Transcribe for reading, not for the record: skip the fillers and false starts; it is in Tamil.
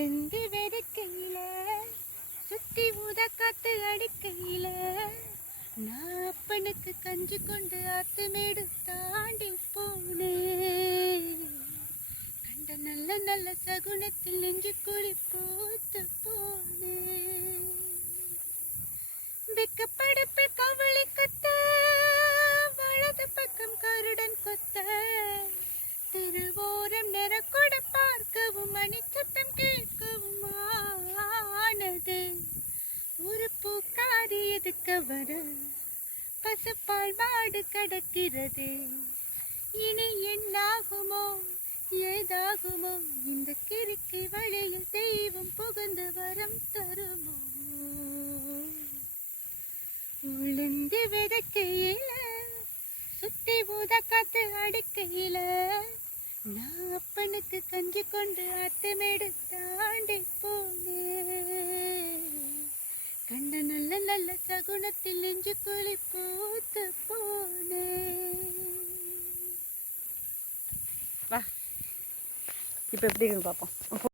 உளுந்து வெறுக்கையில சுத்தி ஊத காத்து அடிக்கையில நான் அப்பனுக்கு கஞ்சி கொண்டு ஆத்துமேடு தாண்டி போனேன். கண்ட நல்ல நல்ல சகுனத்தில் நெஞ்சு குழி போத்து போனேன். வெக்கப்படப்பில் கவளி கத்த வலது பக்கம் கருடன் கொத்த திருவோரம் நிறக்கொட பார்க்கவும் மணிச்சத்தம் கேட்கவும் ஆனது. ஒரு பூக்காரி எதுக்க வர பசுப்பால் மாடு கடக்கிறது. இனி என்னாகுமோ ஏதாகுமோ இந்த கிறுக்கி வழியில் தெய்வம் புகுந்து வரம் தருமோ. உளுந்து விதைக்கையில சுத்தி ஊத காத்து அடிக்கையில நான் அப்பனுக்கு கஞ்சி கொண்டு ஆத்தமேடு தாண்டி போனேன். கண்ட நல்ல நல்ல சகுனத்தில் நெஞ்சு குழி போத்து போனேன். வா இப்போ எப்படி இருக்குன்னு பார்ப்போம்.